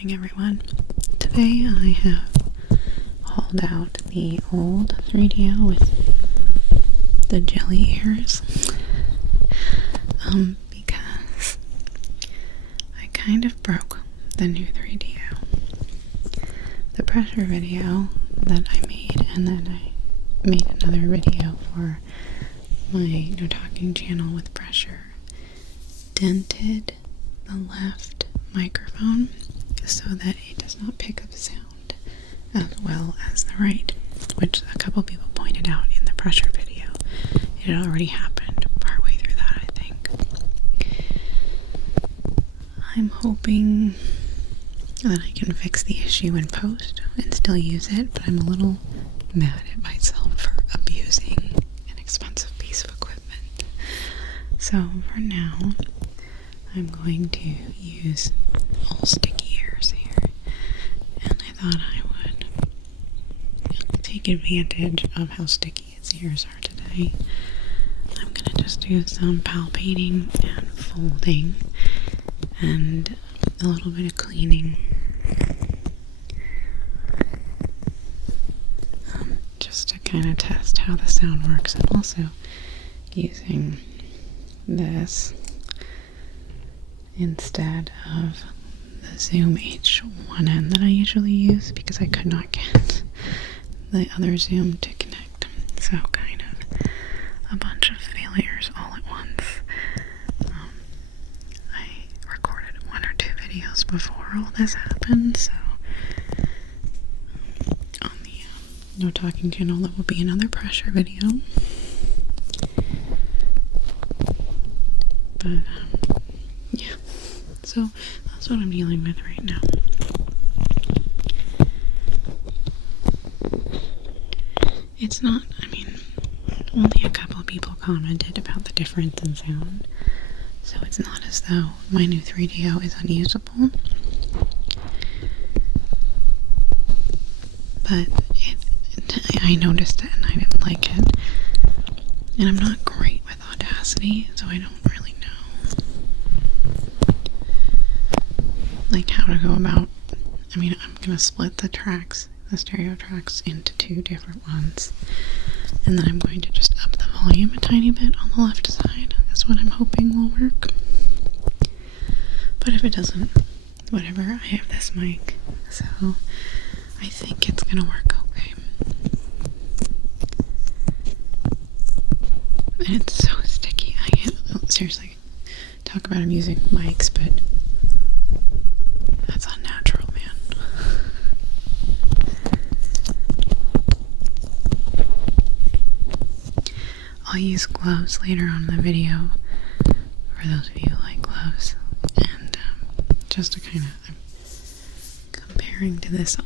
morning, everyone. Today I have hauled out the old 3DO with the jelly ears because I kind of broke the new 3DO. The pressure video that I made, and then I made another video for my No Talking channel with pressure, dented the left microphone so that it does not pick up sound as well as the right, which a couple people pointed out in the pressure video. It had already happened partway through that, I think. I'm hoping that I can fix the issue in post and still use it, but I'm a little mad at myself for abusing an expensive piece of equipment. So for now, I'm going to use all sticky ears here, and I thought I would take advantage of how sticky its ears are today. I'm going to just do some palpating and folding and a little bit of cleaning, just to kind of test how the sound works. I'm also using this instead of the Zoom H1N that I usually use because I could not get the other Zoom to connect. So kind of a bunch of failures all at once. I recorded 1 or 2 videos before all this happened, so on the No Talking channel there will be another pressure video. But yeah, so that's what I'm dealing with right now. It's not, only a couple of people commented about the difference in sound, so it's not as though my new 3DO is unusable. But I noticed it and I didn't like it. And I'm not great with Audacity, so I don't really know how to go about. I'm gonna split the tracks, the stereo tracks, into 2 different ones, and then I'm going to just up the volume a tiny bit on the left side. That's what I'm hoping will work. But if it doesn't, whatever, I have this mic, so I think it's gonna work okay. And it's so sticky. I can't, seriously, talk about I'm using mics, but that's unnatural, man. I'll use gloves later on in the video for those of you who like gloves, and just to kind of, I'm comparing to this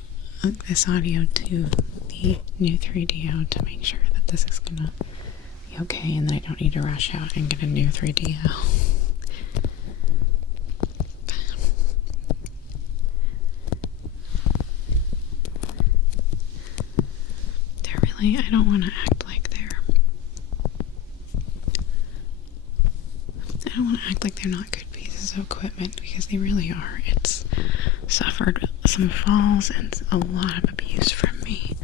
audio to the new 3DO to make sure that this is gonna be okay and that I don't need to rush out and get a new 3DO. I don't want to act like they're not good pieces of equipment, because they really are. It's suffered some falls and a lot of abuse from me.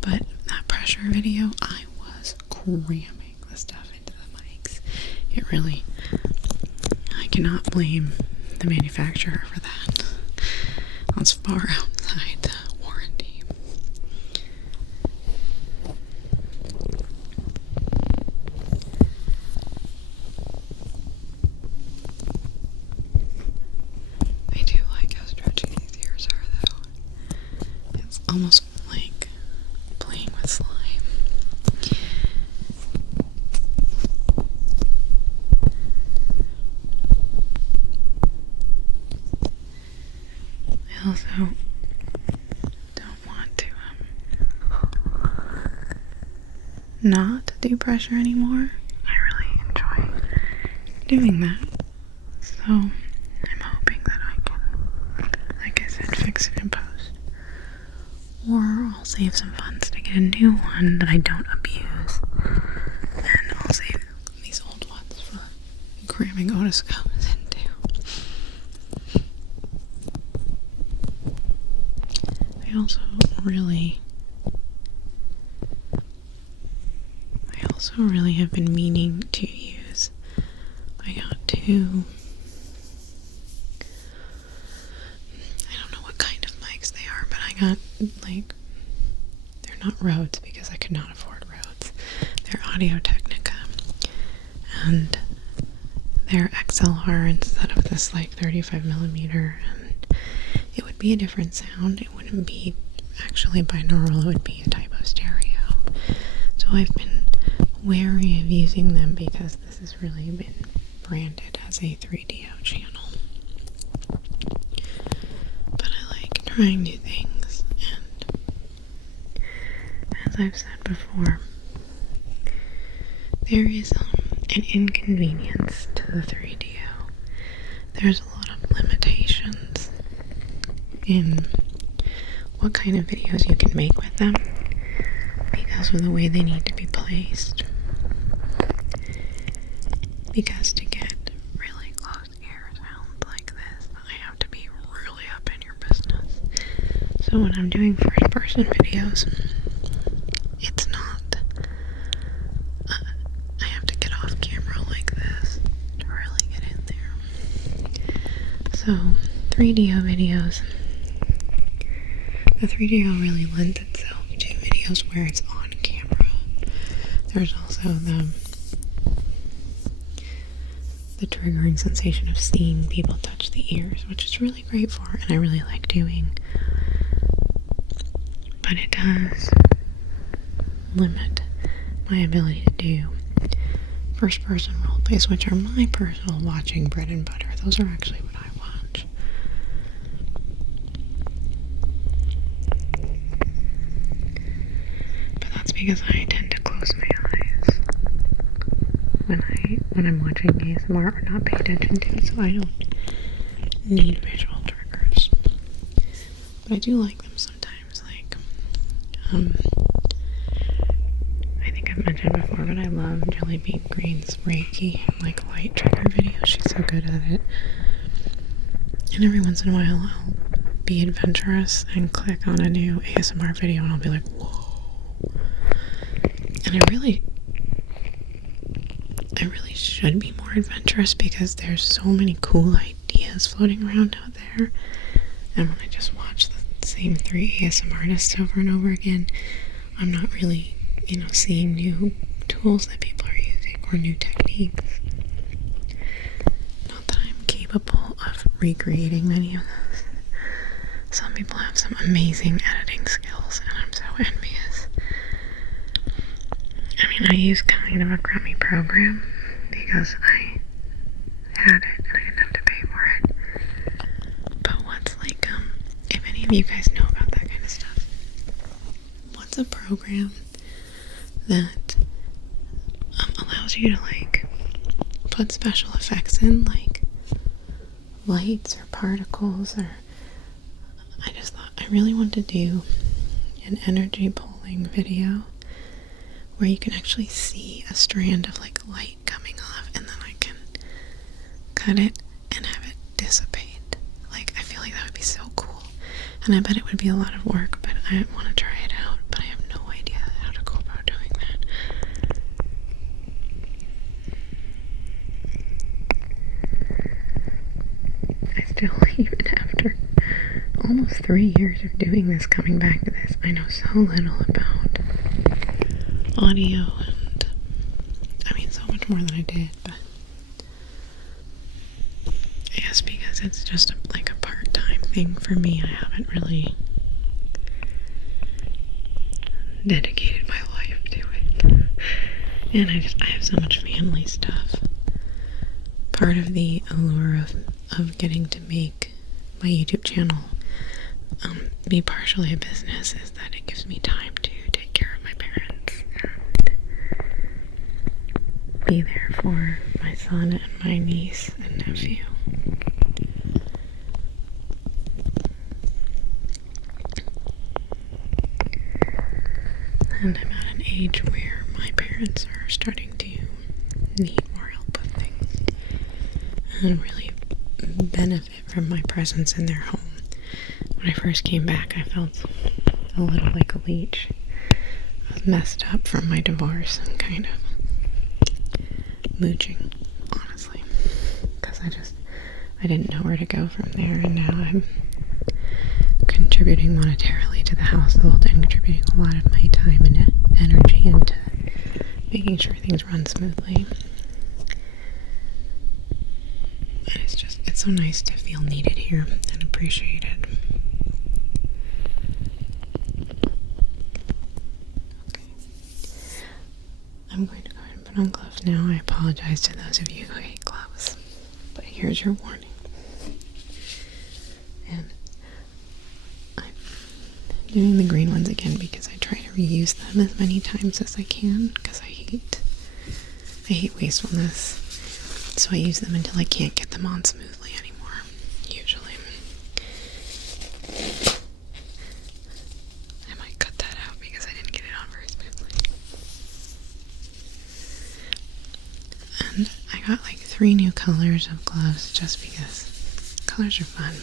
But that pressure video, I was cramming the stuff into the mics. It really, I cannot blame the manufacturer for that. That's far outside the warranty. Almost like playing with slime. I also don't want to not do pressure anymore. I really enjoy doing that. So I'm hoping that I can, like I said, fix it in post. Or I'll save some funds to get a new one that I don't abuse. And I'll save these old ones for cramming otoscopes into. I also really have been meaning to use. I got two, I don't know what kind of mics they are, but I got, like, they're not Rhodes because I could not afford Rhodes. They're Audio-Technica, and they're XLR instead of this, like, 35mm, and it would be a different sound. It wouldn't be actually binaural, it would be a type of stereo. So I've been wary of using them because this has really been branded as a 3DO channel. But I like trying new things, and as I've said before, there is an inconvenience to the 3DO. There's a lot of limitations in what kind of videos you can make with them because of the way they need to be placed. Because to get really close ear sounds like this, I have to be really up in your business. So when I'm doing first person videos, it's not, I have to get off camera like this to really get in there. So 3DO videos, the 3DO really lends itself to videos where it's on camera. There's also the triggering sensation of seeing people touch the ears, which is really great for, and I really like doing. But it does limit my ability to do first person role plays, which are my personal watching bread and butter. Those are actually what I watch. But that's because I tend to close my eyes when I'm watching ASMR or not pay attention to, so I don't need visual triggers. But I do like them sometimes, like, I think I've mentioned before, but I love Jelly Bean Green's Reiki and, like, light trigger videos. She's so good at it. And every once in a while I'll be adventurous and click on a new ASMR video and I'll be like, whoa. And I really should be more adventurous because there's so many cool ideas floating around out there. And when I just watch the same 3 ASMR artists over and over again, I'm not really, seeing new tools that people are using or new techniques. Not that I'm capable of recreating many of those. Some people have some amazing editing skills, and I'm so envious. I mean, I use kind of a crummy program because I had it and I didn't have to pay for it. But what's like, if any of you guys know about that kind of stuff, what's a program that allows you to, like, put special effects in, like lights or particles, or I just thought I really want to do an energy pulling video where you can actually see a strand of, like, light coming off, and then I can cut it and have it dissipate. Like, I feel like that would be so cool. And I bet it would be a lot of work, but I want to try it out, but I have no idea how to go about doing that. I still, even after almost 3 years of doing this, coming back to this, I know so little about audio, and I mean so much more than I did, but I guess because it's just like a part-time thing for me, I haven't really dedicated my life to it. And I have so much family stuff. Part of the allure of getting to make my YouTube channel be partially a business is that it gives me time to take care of my parents and be there for my son and my niece and nephew. And I'm at an age where my parents are starting to need more help with things and really benefit from my presence in their home. When when I first came back, I felt a little like a leech. I was messed up from my divorce and kind of mooching, honestly, because I didn't know where to go from there, and now I'm contributing monetarily to the household and contributing a lot of my time and energy into making sure things run smoothly. And it's so nice to feel needed here and appreciated. Okay. I'm going to go ahead and put on gloves now. I apologize to those of you who hate gloves, but here's your warning. And I'm doing the green ones again because I try to reuse them as many times as I can because I hate wastefulness. So I use them until I can't get them on smoothly anymore, usually. I might cut that out because I didn't get it on very smoothly. And I got like 3 new colors of gloves just because colors are fun.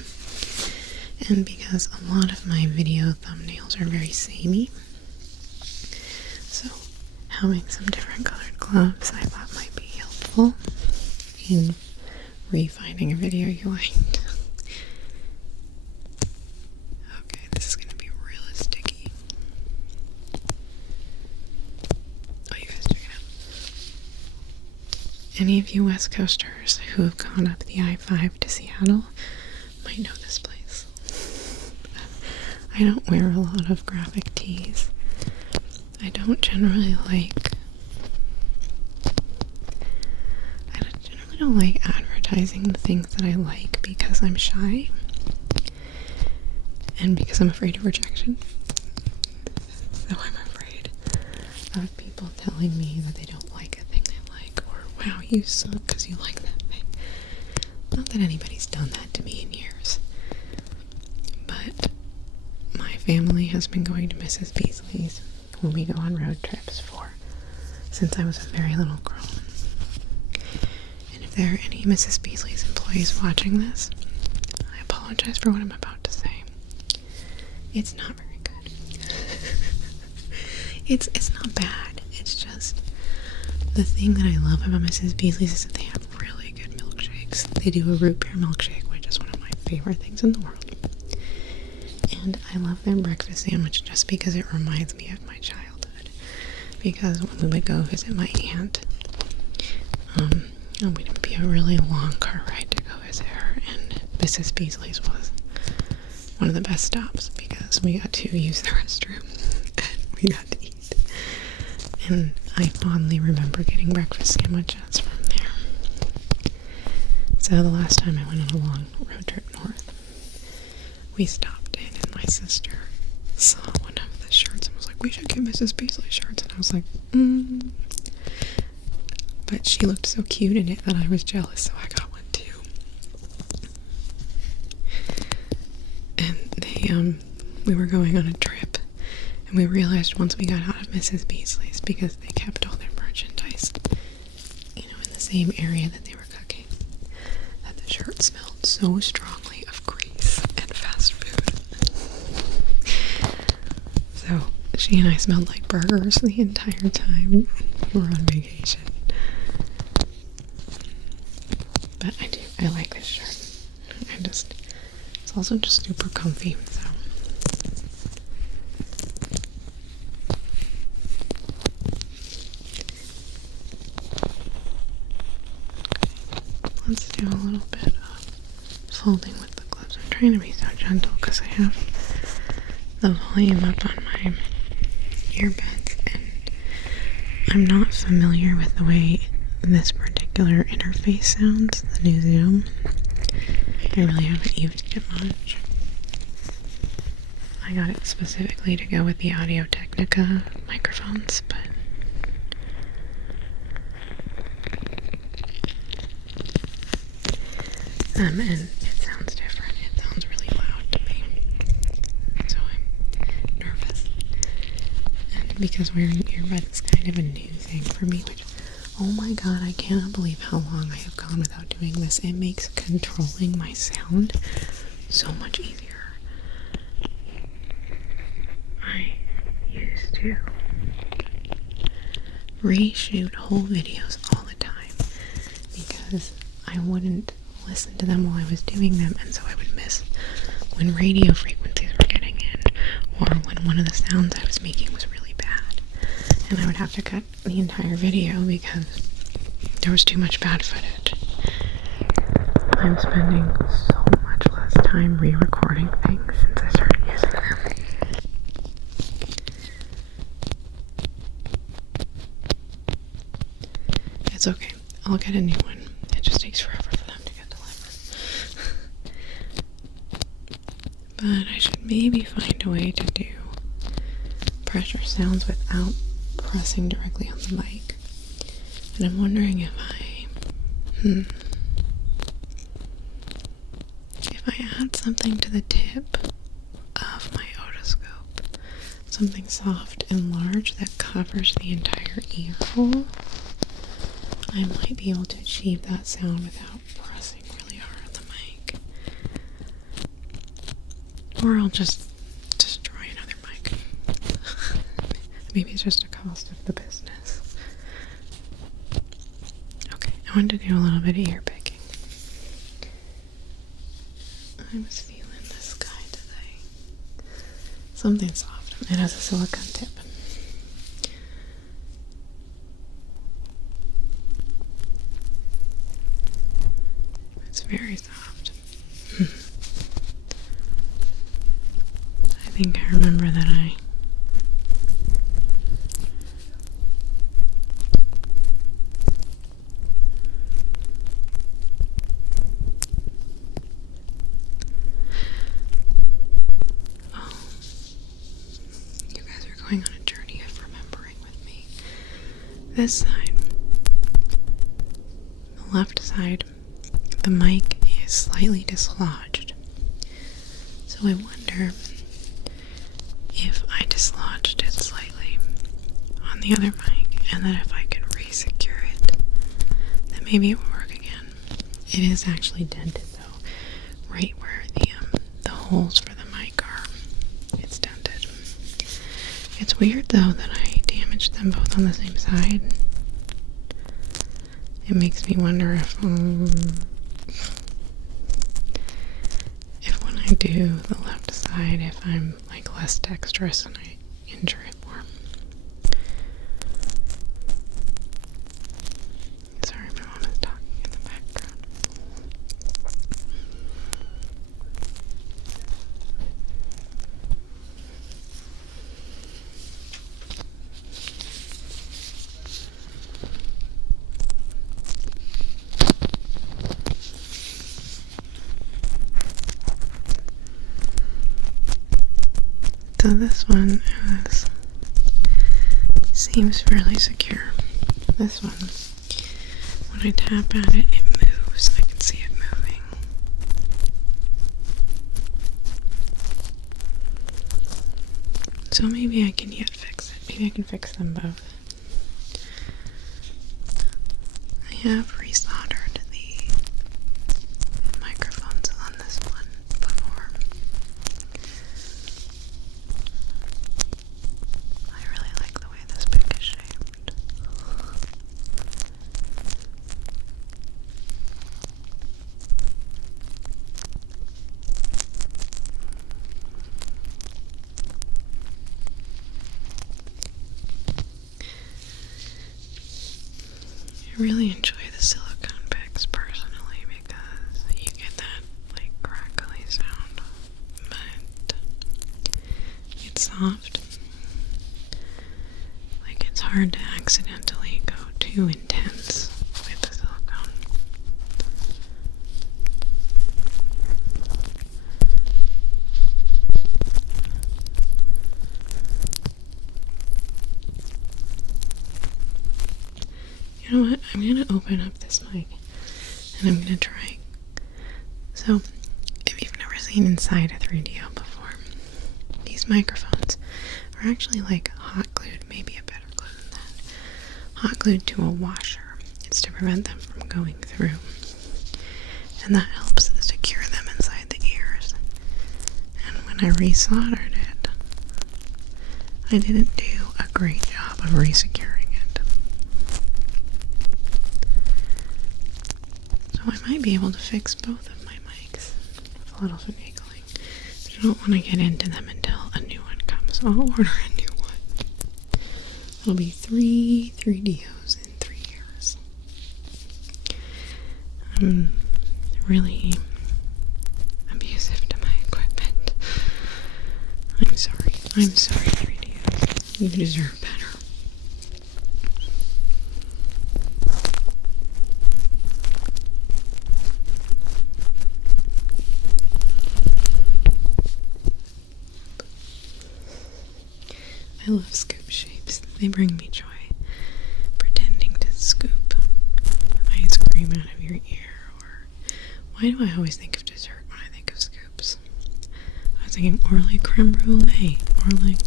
And because a lot of my video thumbnails are very samey. So having some different colored gloves I thought might be helpful in refinding a video you liked. Okay, this is gonna be really sticky. Oh, you guys check it out. Any of you West Coasters who have gone up the I-5 to Seattle might know this place. I don't wear a lot of graphic tees. I don't generally don't like advertising the things that I like because I'm shy and because I'm afraid of rejection. So I'm afraid of people telling me that they don't like a thing I like, or wow, you suck because you like that thing. Not that anybody's done that to me in years, but my family has been going to Mrs. Beasley's when we go on road trips since I was a very little girl. If there are any Mrs. Beasley's employees watching this, I apologize for what I'm about to say. It's not very good. It's not bad. It's just the thing that I love about Mrs. Beasley's is that they have really good milkshakes. They do a root beer milkshake, which is one of my favorite things in the world. And I love their breakfast sandwich just because it reminds me of my childhood. Because when we would go visit my aunt, it would be a really long car ride to go visit her, and Mrs. Beasley's was one of the best stops because we got to use the restroom and we got to eat. And I fondly remember getting breakfast sandwiches from there. So the last time I went on a long road trip north, we stopped in and my sister saw one of the shirts and was like, we should get Mrs. Beasley shirts. And I was like, But she looked so cute in it that I was jealous, so I got one too. And we were going on a trip, and we realized once we got out of Mrs. Beasley's, because they kept all their merchandise, in the same area that they were cooking, that the shirt smelled so strongly of grease and fast food. So she and I smelled like burgers the entire time we were on vacation. But I like this shirt. It's also just super comfy, so. Let's do a little bit of folding with the gloves. I'm trying to be so gentle because I have the volume up on my earbuds, and I'm not familiar with the way this particular interface sounds, the new Zoom. I really haven't used it much. I got it specifically to go with the Audio-Technica microphones, but and it sounds different. It sounds really loud to me. So I'm nervous. And because wearing earbuds is kind of a new thing for me, which, oh my god, I cannot believe how long I have gone without doing this. It makes controlling my sound so much easier. to reshoot whole videos all the time because I wouldn't listen to them while I was doing them, and so I would miss when radio frequencies were getting in, or when one of the sounds I was making was really bad, and I would have to cut the entire video because there was too much bad footage. I'm spending so much less time re-recording things since I started using them. It's okay. I'll get a new one. It just takes forever for them to get delivered. But I should maybe find a way to do pressure sounds without pressing directly on the mic. And I'm wondering if I add something to the tip of my otoscope, something soft and large that covers the entire ear hole, I might be able to achieve that sound without pressing really hard on the mic. Or I'll just destroy another mic. Maybe it's just a cost of the business. Okay, I want to do a little bit of ear picking. I was feeling this guy today. Something soft. It has a silicone tip. It's very soft. I think I remember that going on a journey of remembering with me. This side, the left side, the mic is slightly dislodged. So I wonder if I dislodged it slightly on the other mic, and that if I could re-secure it, then maybe it will work again. It is actually dented though, right where the holes for the mic are. It's dented. It's weird though that I damaged them both on the same side. It makes me wonder if when I do the left side, if I'm like less dexterous and I injure it more. Sorry, my mom is talking in the background. So this one seems fairly secure. This one, when I tap at it, it moves. I can see it moving. So maybe I can yet fix it. Maybe I can fix them both. I have resoldered the microphones on this one before. I really like the way this pick is shaped. I really enjoy the silicone picks personally because you get that like crackly sound, but it's soft. Like it's hard to accidentally go too intense with the silicone. You know what? I'm going to open up this mic and I'm going to try. So, if you've never seen inside a 3DO before, these microphones are actually like hot glued, maybe a better glue than that. Hot glued to a washer. It's to prevent them from going through. And that helps secure them inside the ears. And when I resoldered it, I didn't do a great job of resecuring it. So I might be able to fix both of my mics with a little finagling. But I don't want to get into them until a new one comes. So I'll order a new one. It'll be 3DOs in 3 years. I'm really abusive to my equipment. I'm sorry. I'm sorry, 3DOs. You deserve better. I love scoop shapes. They bring me joy. Pretending to scoop ice cream out of your ear, or why do I always think of dessert when I think of scoops? I was thinking, or like creme brulee, or like,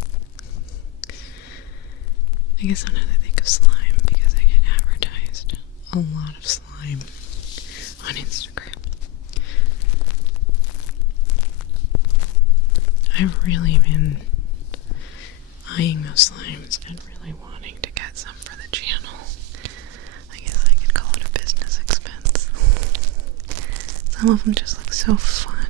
I guess sometimes I think of slime because I get advertised a lot of slime on Instagram. I've really been eyeing those slimes and really wanting to get some for the channel. I guess I could call it a business expense. Some of them just look so fun.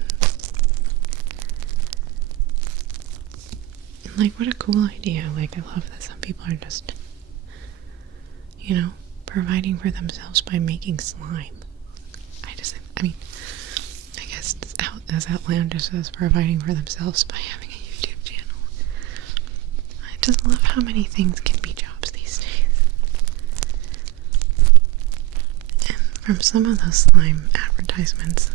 And like, what a cool idea. Like, I love that some people are just, you know, providing for themselves by making slime. I mean, I guess it's as outlandish as providing for themselves by having a YouTube channel. I just love how many things can be jobs these days. And from some of those slime advertisements,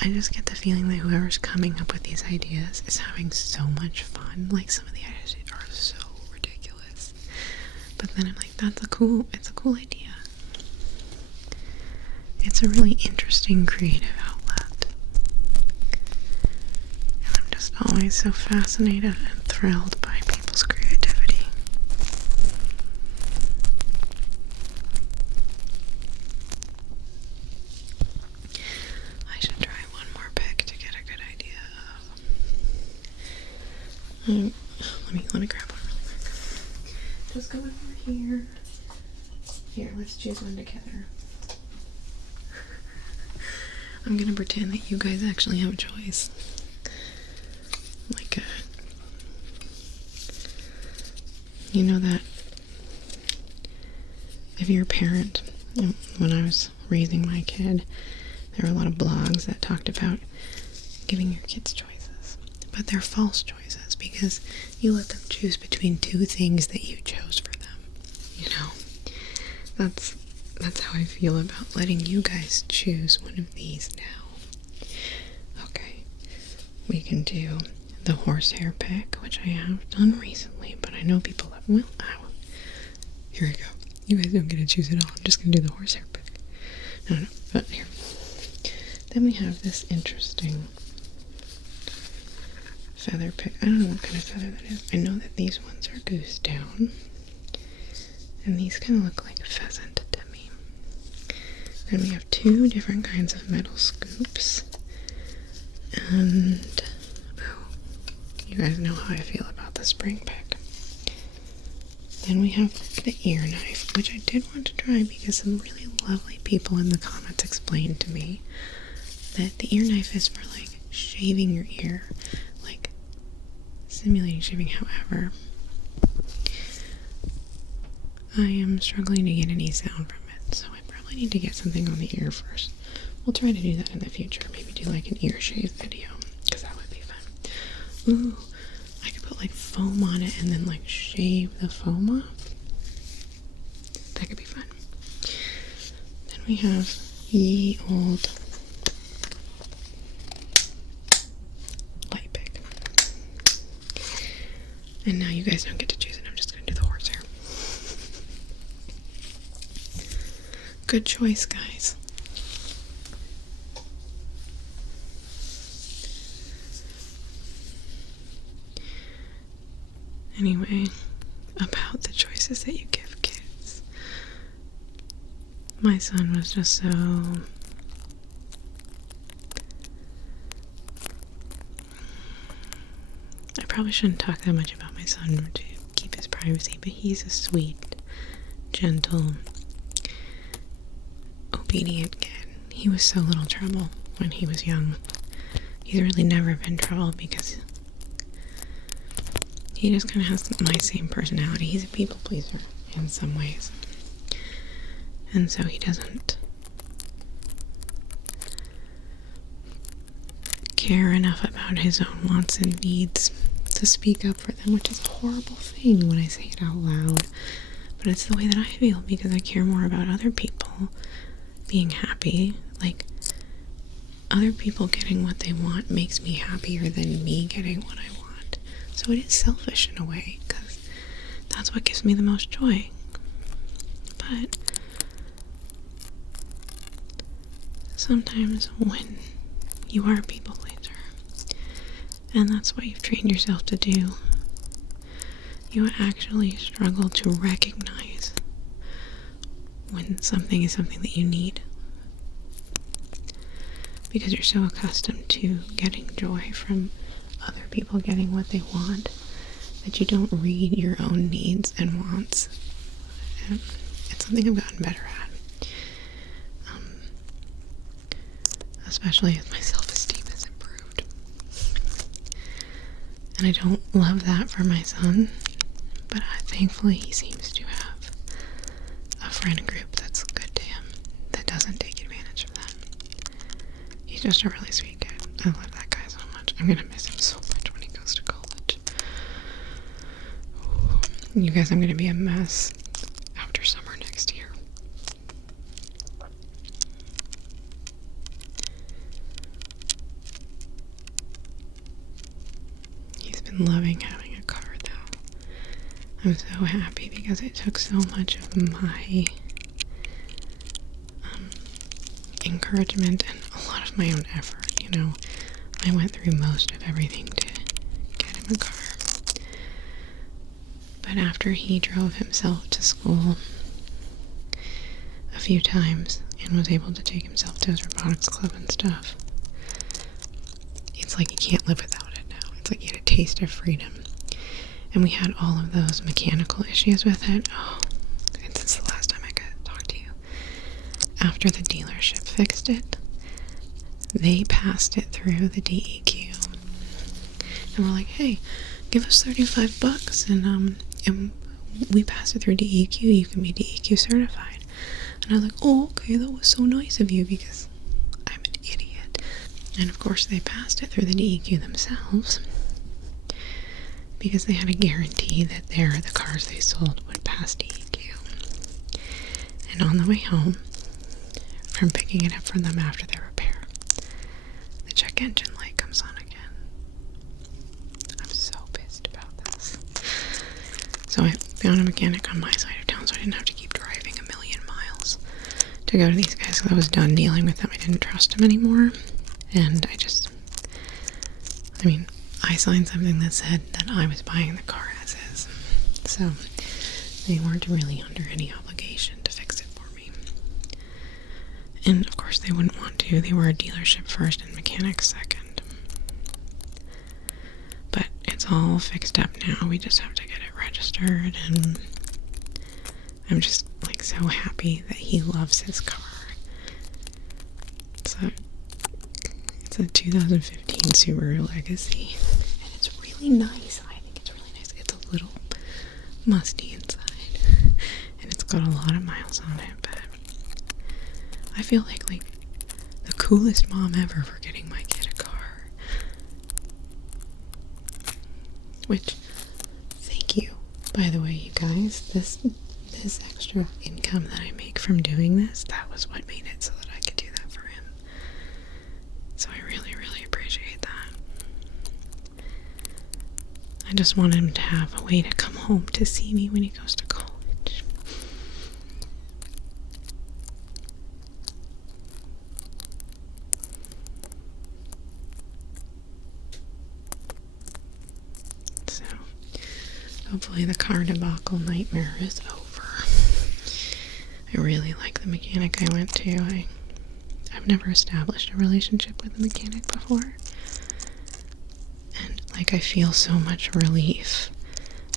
I just get the feeling that whoever's coming up with these ideas is having so much fun. Like, some of the ideas are so ridiculous. But then I'm like, it's a cool idea. It's a really interesting creative outlet. And I'm just always so fascinated and thrilled by people's creativity. I should try one more pick to get a good idea of. Let me grab one really quick. Just go over here. Here, let's choose one together. I'm gonna pretend that you guys actually have a choice. Like, you know that if you're a parent, when I was raising my kid, there were a lot of blogs that talked about giving your kids choices. But they're false choices because you let them choose between two things that you chose for them. You know? That's how I feel about letting you guys choose one of these now. Okay, we can do the Horsehair Pick, which I have done recently, but I know people have, well, here we go. You guys don't get to choose it all. I'm just going to do the Horsehair Pick. No, but here. Then we have this interesting feather pick. I don't know what kind of feather that is. I know that these ones are goose down, and these kind of look like pheasant. And we have two different kinds of metal scoops. And, oh, you guys know how I feel about the spring pick. Then we have the ear knife, which I did want to try because some really lovely people in the comments explained to me that the ear knife is for, like, shaving your ear. Like, simulating shaving. However, I am struggling to get any sound from it, so I need to get something on the ear first. We'll try to do that in the future. Maybe do like an ear shave video, because that would be fun. Ooh, I could put like foam on it and then like shave the foam off. That could be fun. Then we have ye old light pick. And now you guys don't get to choose it. I'm just going to do the horsehair. Good choice, guys. Anyway, about the choices that you give kids. My son was just so probably shouldn't talk that much about my son to keep his privacy, but he's a sweet, gentle, obedient kid. He was so little trouble when he was young. He's really never been trouble because he just kind of has my same personality. He's a people pleaser in some ways. And so he doesn't care enough about his own wants and needs to speak up for them, which is a horrible thing when I say it out loud. But it's the way that I feel because I care more about other people being happy. Like, other people getting what they want makes me happier than me getting what I want. So it is selfish in a way because that's what gives me the most joy. But sometimes when you are a people pleaser, and that's what you've trained yourself to do, you actually struggle to recognize when something is something that you need. Because you're so accustomed to getting joy from other people getting what they want that you don't read your own needs and wants. And it's something I've gotten better at. Especially as my self-esteem has improved. And I don't love that for my son, but thankfully he seems to have a friend group that's good to him, that doesn't take advantage of that. He's just a really sweet kid. I love that guy so much. I'm gonna miss him so much when he goes to college. You guys, I'm gonna be a mess after summer next year. He's been loving having a car though. I'm so happy because it took so much of my encouragement and a lot of my own effort, you know. I went through most of everything to get him a car. But after he drove himself to school a few times and was able to take himself to his robotics club and stuff, it's like he can't live without it now. It's like he had a taste of freedom. And we had all of those mechanical issues with it. Oh, and since the last time I got to talk to you, after the dealership fixed it, they passed it through the DEQ. And we're like, hey, give us $35 and we pass it through DEQ, you can be DEQ certified. And I was like, oh, okay, that was so nice of you because I'm an idiot. And of course they passed it through the DEQ themselves because they had a guarantee that the cars they sold would pass DEQ. And on the way home from picking it up from them after their repair, the check engine light comes on again. I'm so pissed about this. So I found a mechanic on my side of town so I didn't have to keep driving a million miles to go to these guys because I was done dealing with them. I didn't trust them anymore. And I signed something that said that I was buying the car as is. So they weren't really under any obligation to fix it for me. And of course they wouldn't want to. They were a dealership first and mechanics second. But it's all fixed up now. We just have to get it registered, and I'm just like so happy that he loves his car. It's a 2015 Subaru Legacy, and it's really nice. I think it's really nice. It's a little musty inside, and it's got a lot of miles on it, but I feel like the coolest mom ever for getting my kid a car. Which, thank you, by the way, you guys. This extra income that I make from doing this, that was what made it so that I could do that for him. So I really, really appreciate that. I just want him to have a way to come home to see me when he goes to college. So, hopefully the car debacle nightmare is over. I really like the mechanic I went to. I've never established a relationship with a mechanic before. And Like, I feel so much relief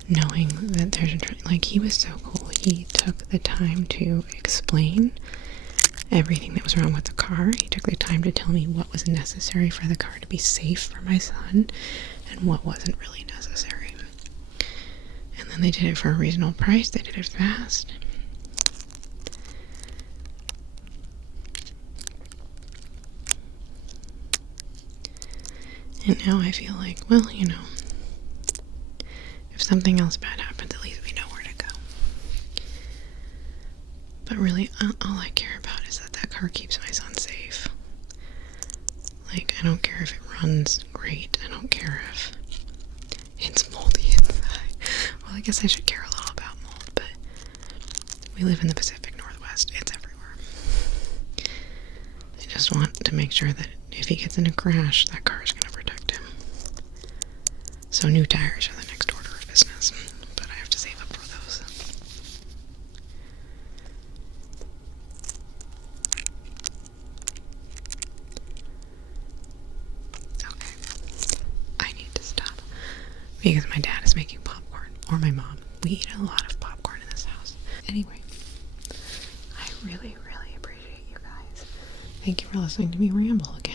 knowing that there's like, he was so cool. He took the time to explain everything that was wrong with the car. He took the time to tell me what was necessary for the car to be safe for my son and what wasn't really necessary. And then they did it for a reasonable price. They did it fast. And now I feel like, well, you know, if something else bad happens, at least we know where to go. But really, all I care about is that that car keeps my son safe. Like, I don't care if it runs great. I don't care if it's moldy inside. Well, I guess I should care a little about mold, but we live in the Pacific Northwest. It's everywhere. I just want to make sure that if he gets in a crash, that car is going to protect him. So new tires are the next order of business, but I have to save up for those. Okay, I need to stop because my dad is making popcorn, or my mom. We eat a lot of popcorn in this house. Anyway, I really, really appreciate you guys. Thank you for listening to me ramble again.